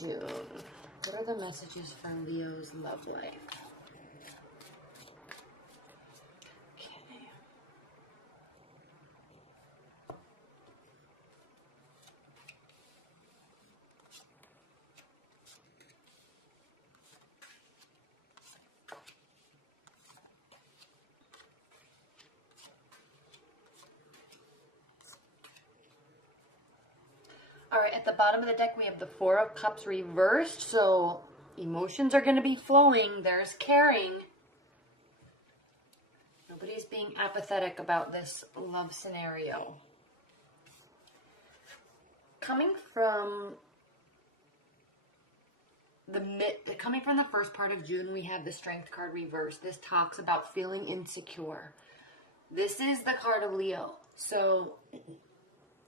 June. What are the messages for Leo's love life? All right, at the bottom of the deck, we have the Four of Cups reversed. So emotions are going to be flowing. There's caring. Nobody's being apathetic about this love scenario. Coming from the first part of June, we have the Strength card reversed. This talks about feeling insecure. This is the card of Leo. So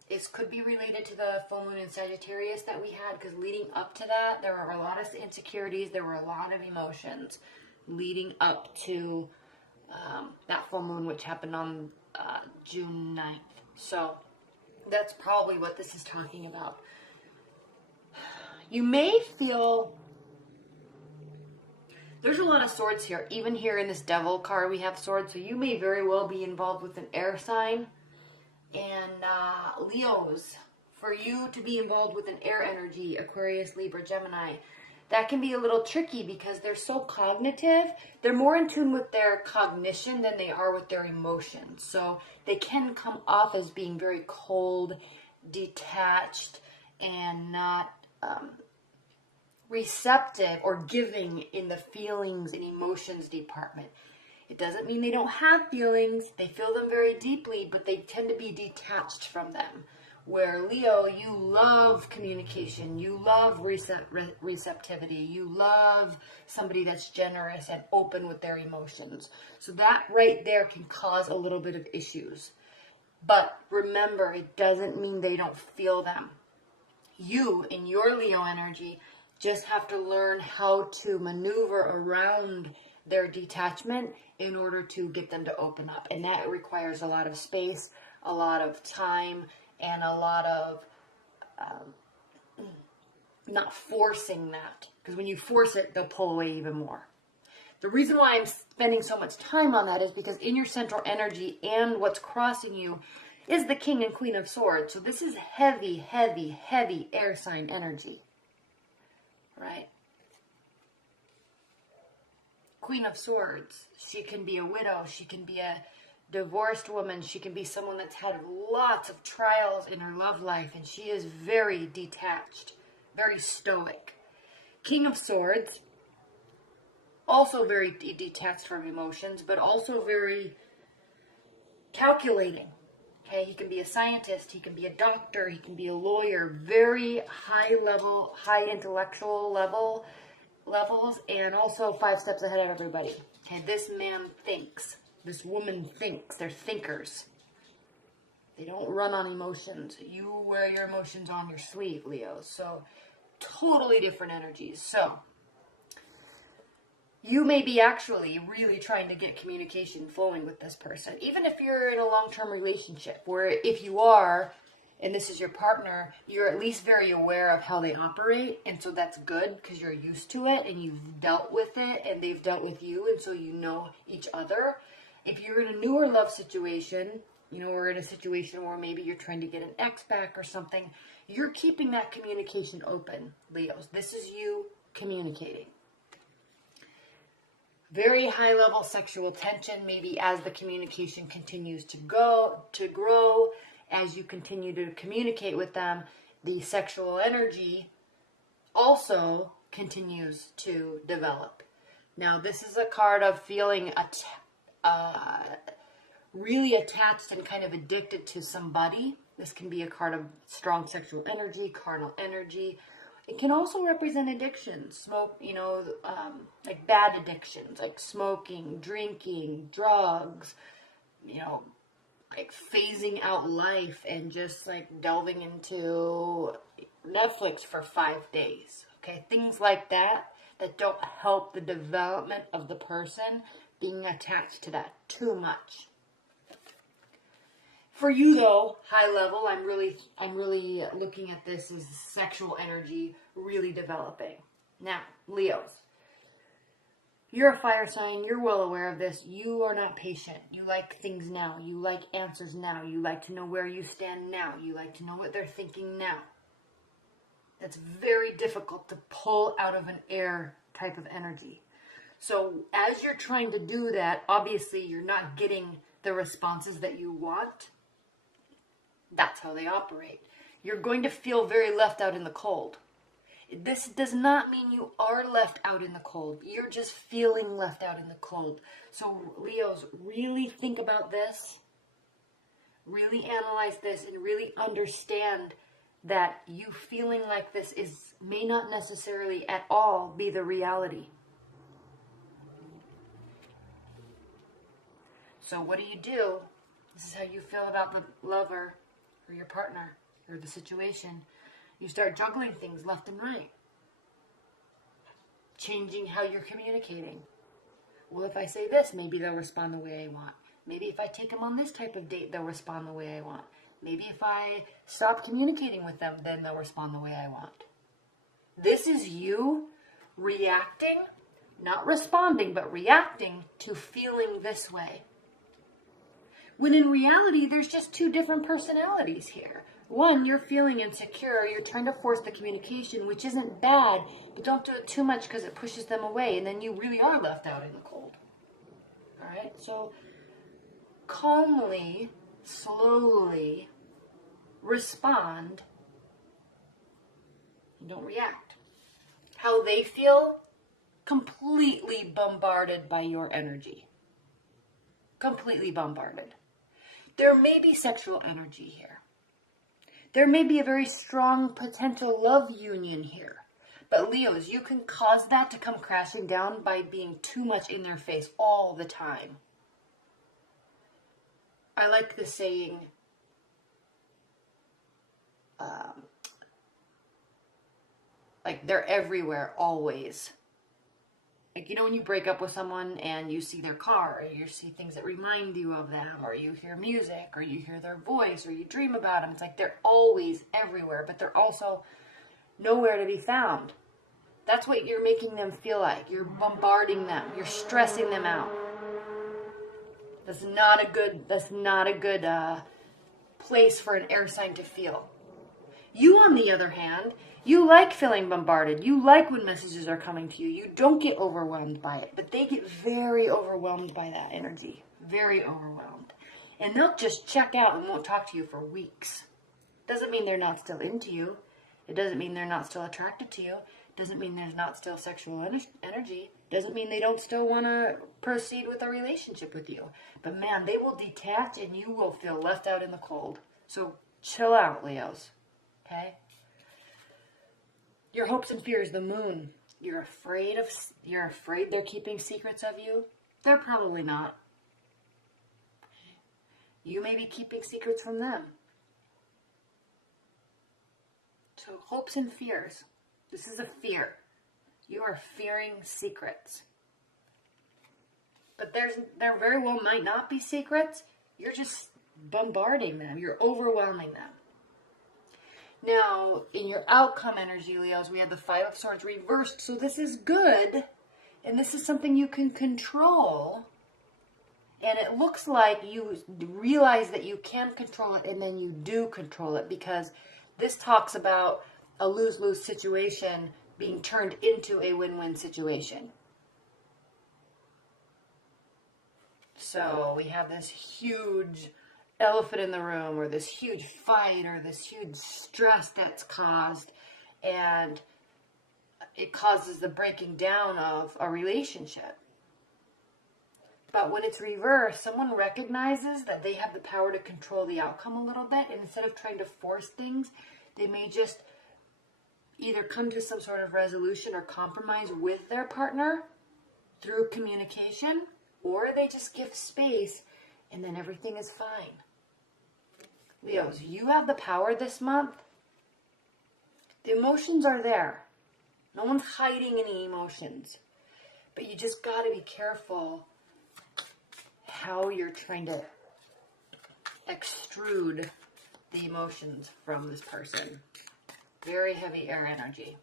this could be related to the full moon in Sagittarius that we had, because leading up to that, there were a lot of insecurities. There were a lot of emotions leading up to that full moon, which happened on June 9th. So that's probably what this is talking about. You may feel... There's a lot of swords here. Even here in this Devil card, we have swords. So you may very well be involved with an air sign. And Leos, for you to be involved with an air energy, Aquarius, Libra, Gemini, that can be a little tricky because they're so cognitive. They're more in tune with their cognition than they are with their emotions. So they can come off as being very cold, detached, and not receptive or giving in the feelings and emotions department. It doesn't mean they don't have feelings. They feel them very deeply, but they tend to be detached from them. Where Leo, you love communication. You love receptivity. You love somebody that's generous and open with their emotions. So that right there can cause a little bit of issues. But remember, it doesn't mean they don't feel them. You, in your Leo energy, just have to learn how to maneuver around their detachment in order to get them to open up. And that requires a lot of space, a lot of time, and a lot of not forcing that. Because when you force it, they'll pull away even more. The reason why I'm spending so much time on that is because in your central energy and what's crossing you is the King and Queen of Swords. So this is heavy, heavy, heavy air sign energy. Right? Queen of Swords. She can be a widow. She can be a divorced woman. She can be someone that's had lots of trials in her love life, and she is very detached, very stoic. King of Swords, also very detached from emotions, but also very calculating. Okay, he can be a scientist, he can be a doctor, he can be a lawyer, very high level, high intellectual levels, and also 5 steps ahead of everybody. Okay, this man thinks, this woman thinks, they're thinkers. They don't run on emotions. You wear your emotions on your sleeve, Leo. So totally different energies. So you may be actually really trying to get communication flowing with this person. Even if you're in a long-term relationship, where if you are, and this is your partner, you're at least very aware of how they operate. And so that's good because you're used to it and you've dealt with it and they've dealt with you. And so you know each other. If you're in a newer love situation, you know, or in a situation where maybe you're trying to get an ex back or something, you're keeping that communication open, Leos. This is you communicating. Very high level sexual tension, maybe as the communication continues to grow, as you continue to communicate with them, the sexual energy also continues to develop. Now, this is a card of feeling really attached and kind of addicted to somebody. This can be a card of strong sexual energy, carnal energy. It can also represent addictions, smoke, you know, like bad addictions, like smoking, drinking, drugs, you know, like phasing out life and just like delving into Netflix for 5 days. Okay, things like that don't help the development of the person, being attached to that too much. For you though, high level, I'm really looking at this as sexual energy really developing. Now, Leos. You're a fire sign. You're well aware of this. You are not patient. You like things now. You like answers now. You like to know where you stand now. You like to know what they're thinking now. That's very difficult to pull out of an air type of energy. So as you're trying to do that, obviously you're not getting the responses that you want. That's how they operate. You're going to feel very left out in the cold. This does not mean you are left out in the cold. You're just feeling left out in the cold. So Leos, really think about this. Really analyze this and really understand that you feeling like this may not necessarily at all be the reality. So what do? This is how you feel about the lover or your partner or the situation. You start juggling things left and right. Changing how you're communicating. Well, if I say this, maybe they'll respond the way I want. Maybe if I take them on this type of date, they'll respond the way I want. Maybe if I stop communicating with them, then they'll respond the way I want. This is you reacting, not responding, but reacting to feeling this way. When in reality, there's just two different personalities here. One, you're feeling insecure. You're trying to force the communication, which isn't bad, but don't do it too much because it pushes them away, and then you really are left out in the cold. All right? So calmly, slowly respond. Don't react. How they feel, completely bombarded by your energy. Completely bombarded. There may be sexual energy here. There may be a very strong potential love union here. But Leos, you can cause that to come crashing down by being too much in their face all the time. I like the saying, like they're everywhere always. Like, you know, when you break up with someone and you see their car, or you see things that remind you of them, or you hear music, or you hear their voice, or you dream about them. It's like they're always everywhere, but they're also nowhere to be found. That's what you're making them feel like. You're bombarding them. You're stressing them out. That's not a good place for an air sign to feel. You, on the other hand, you like feeling bombarded. You like when messages are coming to you. You don't get overwhelmed by it, but they get very overwhelmed by that energy. Very overwhelmed. And they'll just check out and won't talk to you for weeks. Doesn't mean they're not still into you. It doesn't mean they're not still attracted to you. Doesn't mean there's not still sexual energy. Doesn't mean they don't still want to proceed with a relationship with you. But man, they will detach and you will feel left out in the cold. So chill out, Leos. Okay? Your hopes and fears, the moon. You're afraid they're keeping secrets of you? They're probably not. You may be keeping secrets from them. So hopes and fears. This is a fear. You are fearing secrets. But there very well might not be secrets. You're just bombarding them. You're overwhelming them. Now, in your outcome energy, Leos, we have the Five of Swords reversed. So this is good. And this is something you can control. And it looks like you realize that you can control it and then you do control it. Because this talks about a lose-lose situation being turned into a win-win situation. So we have this huge elephant in the room, or this huge fight, or this huge stress that's caused, and it causes the breaking down of a relationship. But when it's reversed, someone recognizes that they have the power to control the outcome a little bit, and instead of trying to force things, they may just either come to some sort of resolution or compromise with their partner through communication, or they just give space and then everything is fine. Leos, you have the power this month. The emotions are there. No one's hiding any emotions. But you just got to be careful how you're trying to extrude the emotions from this person. Very heavy air energy.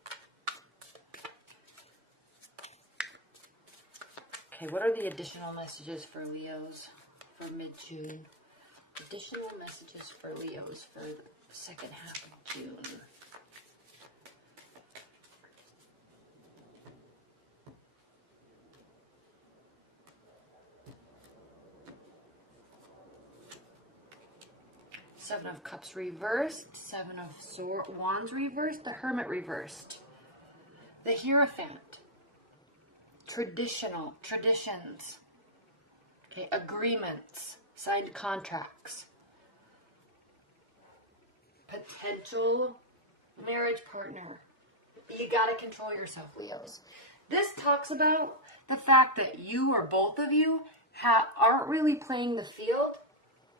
Okay, what are the additional messages for Leos for mid-June? Additional messages for Leos for the second half of June. Seven of Cups reversed, Seven of Wands reversed, the Hermit reversed, the Hierophant, traditions, okay, agreements, signed contracts, potential marriage partner. You got to control yourself, Leos. This talks about the fact that you or both of you aren't really playing the field.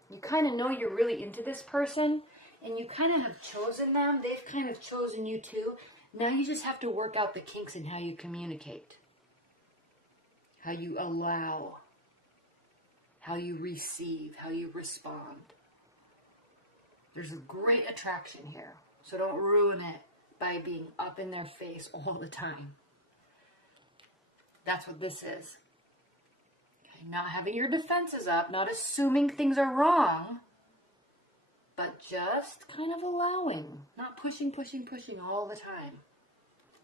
You kind of know you're really into this person, and you kind of have chosen them. They've kind of chosen you too. Now you just have to work out the kinks in how you communicate, how you allow, how you receive, how you respond. There's a great attraction here, so don't ruin it by being up in their face all the time. That's what this is. Not having your defenses up, not assuming things are wrong, but just kind of allowing, not pushing all the time,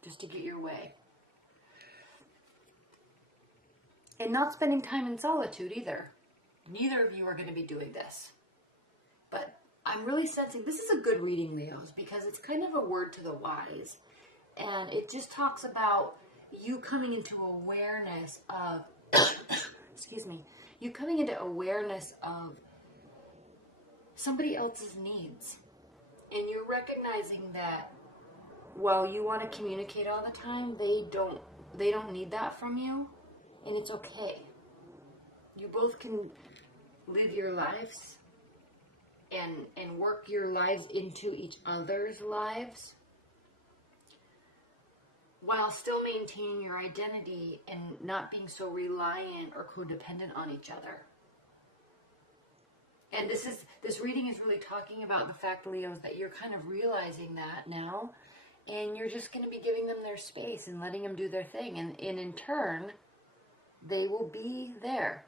just to get your way. And not spending time in solitude either. Neither of you are going to be doing this. But I'm really sensing, this is a good reading, Leos, because it's kind of a word to the wise. And it just talks about you coming into awareness of excuse me, you coming into awareness of somebody else's needs. And you're recognizing that while you want to communicate all the time, they don't need that from you. And it's okay. You both can live your lives and work your lives into each other's lives, while still maintaining your identity and not being so reliant or codependent on each other. And this reading is really talking about the fact, Leos, that you're kind of realizing that now, and you're just going to be giving them their space and letting them do their thing. And in turn, they will be there.